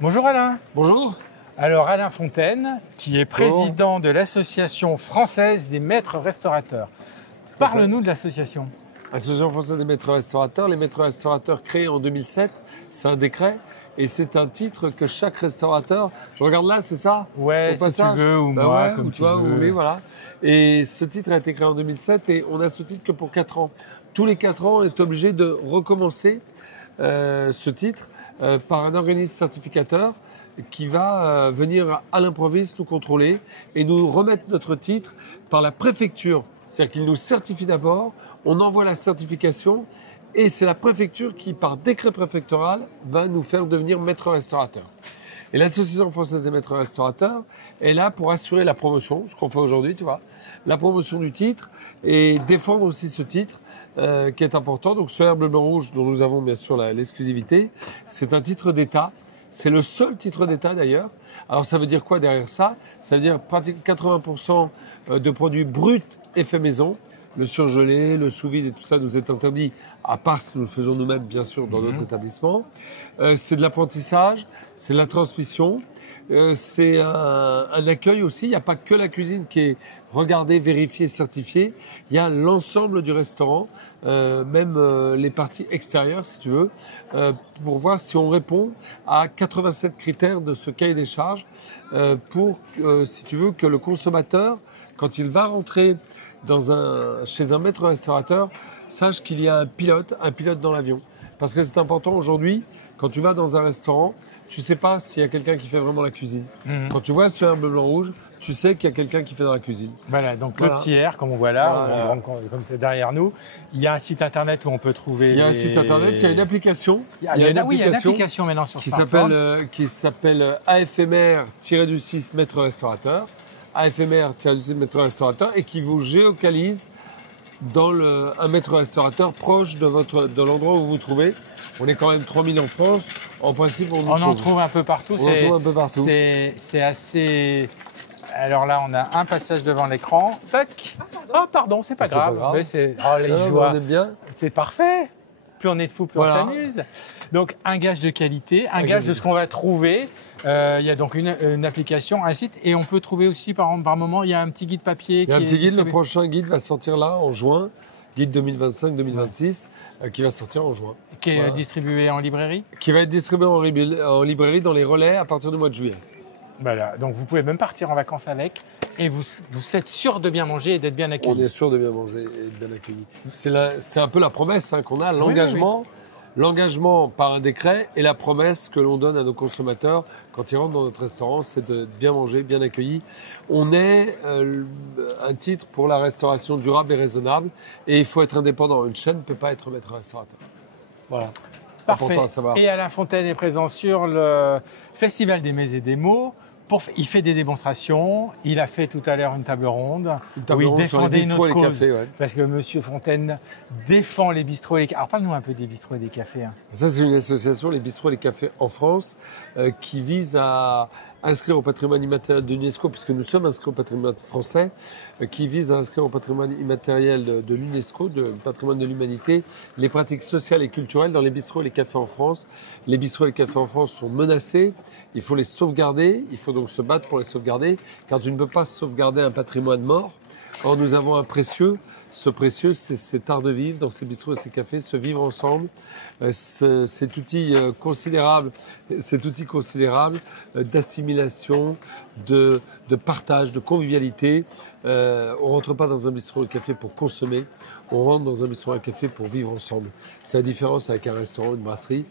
Bonjour Alain. Bonjour. Alors Alain Fontaine, qui est président de l'Association française des maîtres restaurateurs. Parle-nous de l'association. Association française des maîtres restaurateurs. Les maîtres restaurateurs créés en 2007, c'est un décret et c'est un titre que chaque restaurateur... Je regarde là, c'est ça? Ouais, si tu veux, ou moi, ouais, comme ou tu toi, veux. ou lui, voilà. Et ce titre a été créé en 2007 et on a ce titre que pour 4 ans. Tous les 4 ans, on est obligé de recommencer ce titre par un organisme certificateur qui va venir à l'improviste nous contrôler et nous remettre notre titre par la préfecture. C'est-à-dire qu'il nous certifie d'abord, on envoie la certification et c'est la préfecture qui, par décret préfectoral, va nous faire devenir maître restaurateur. Et l'Association française des maîtres restaurateurs est là pour assurer la promotion, ce qu'on fait aujourd'hui, tu vois, la promotion du titre et défendre aussi ce titre qui est important. Donc ce Herbe Blanc Rouge dont nous avons bien sûr l'exclusivité, c'est un titre d'État. C'est le seul titre d'État d'ailleurs. Alors ça veut dire quoi derrière ça? Ça veut dire pratiquement 80% de produits bruts et faits maison. Le surgelé, le sous-vide et tout ça nous est interdit, à part si nous le faisons nous-mêmes, bien sûr, dans notre établissement. C'est de l'apprentissage, c'est de la transmission, c'est un accueil aussi. Il n'y a pas que la cuisine qui est regardée, vérifiée, certifiée. Il y a l'ensemble du restaurant, même les parties extérieures, si tu veux, pour voir si on répond à 87 critères de ce cahier des charges pour, si tu veux, que le consommateur, quand il va rentrer chez un maître restaurateur, sache qu'il y a un pilote dans l'avion. Parce que c'est important aujourd'hui, quand tu vas dans un restaurant, tu ne sais pas s'il y a quelqu'un qui fait vraiment la cuisine. Quand tu vois ce Herbe Blanc Rouge, tu sais qu'il y a quelqu'un qui fait dans la cuisine. Voilà, donc le petit R, comme on voit là, comme c'est derrière nous. Il y a un site internet où on peut trouver. Il y a un site internet, il y a une application. Il y a une application maintenant sur smartphone. Qui s'appelle AFMR-6 maître restaurateur. AFMR-6 maître restaurateur et qui vous géocalise dans un maître restaurateur proche de l'endroit où vous vous trouvez. On est quand même 3000 en France. En principe, on en trouve un peu partout. On en trouve un peu partout. C'est assez... Alors là, on a un passage devant l'écran. Tac. Oh, pardon, c'est pas grave. Mais les joies. On est bien. C'est parfait. Plus on est de fous, plus on s'amuse. Donc, un gage de qualité, un gage de ce qu'on va trouver. Il y a donc une application, un site. Et on peut trouver aussi, par moment, il y a un petit guide papier. Il y a un petit guide. Le prochain guide va sortir là, en juin. Guide 2025-2026, qui va sortir en juin. Qui est distribué en librairie? Qui va être distribué en librairie dans les relais à partir du mois de juillet. Voilà, donc vous pouvez même partir en vacances avec et vous êtes sûr de bien manger et d'être bien accueilli. On est sûr de bien manger et d'être bien accueilli. C'est un peu la promesse qu'on a, l'engagement. Oui. L'engagement par un décret et la promesse que l'on donne à nos consommateurs quand ils rentrent dans notre restaurant, c'est de bien manger, bien accueilli. On est un titre pour la restauration durable et raisonnable et il faut être indépendant. Une chaîne ne peut pas être maître restaurateur. Voilà. Parfait. Et Alain Fontaine est présent sur le Festival des mets et des mots. Il fait des démonstrations. Il a fait tout à l'heure une table ronde où il défendait notre cause. Cafés, ouais. Parce que Monsieur Fontaine défend les bistrots et les cafés. Alors parle-nous un peu des bistrots et des cafés. Hein. Ça, c'est une association, les bistrots et les cafés en France, qui vise à inscrire au patrimoine immatériel de l'UNESCO, puisque nous sommes inscrits au patrimoine français, qui vise à inscrire au patrimoine immatériel de l'UNESCO, du patrimoine de l'humanité, les pratiques sociales et culturelles dans les bistrots et les cafés en France. Les bistrots et les cafés en France sont menacés, il faut les sauvegarder, il faut donc se battre pour les sauvegarder, car tu ne peux pas sauvegarder un patrimoine mort. Or, nous avons un précieux. Ce précieux, c'est cet art de vivre dans ces bistrots et ces cafés, se vivre ensemble. Cet outil considérable d'assimilation, de partage, de convivialité. On ne rentre pas dans un bistrot et café pour consommer, on rentre dans un bistrot et café pour vivre ensemble. C'est la différence avec un restaurant, une brasserie.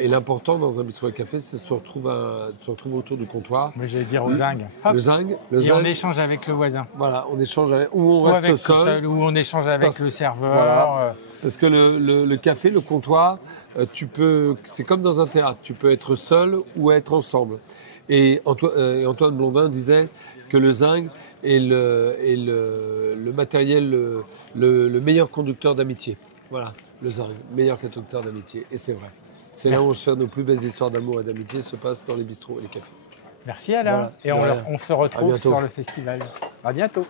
Et l'important dans un bistrot et café, c'est de se retrouver autour du comptoir. Mais j'allais dire au zinc. Le zinc. Et on échange avec le voisin. Voilà, on échange avec, ou on reste seul. Ou on échange avec le serveur. Voilà. Parce que le café, le comptoir, c'est comme dans un théâtre. Tu peux être seul ou être ensemble. Et Antoine Blondin disait que le zinc est le matériel, le meilleur conducteur d'amitié. Voilà, le zinc, meilleur conducteur d'amitié. Et c'est vrai. C'est là où on se fait nos plus belles histoires d'amour et d'amitié se passent dans les bistrots et les cafés. Merci Alain. Voilà. Et on se retrouve sur le festival. À bientôt.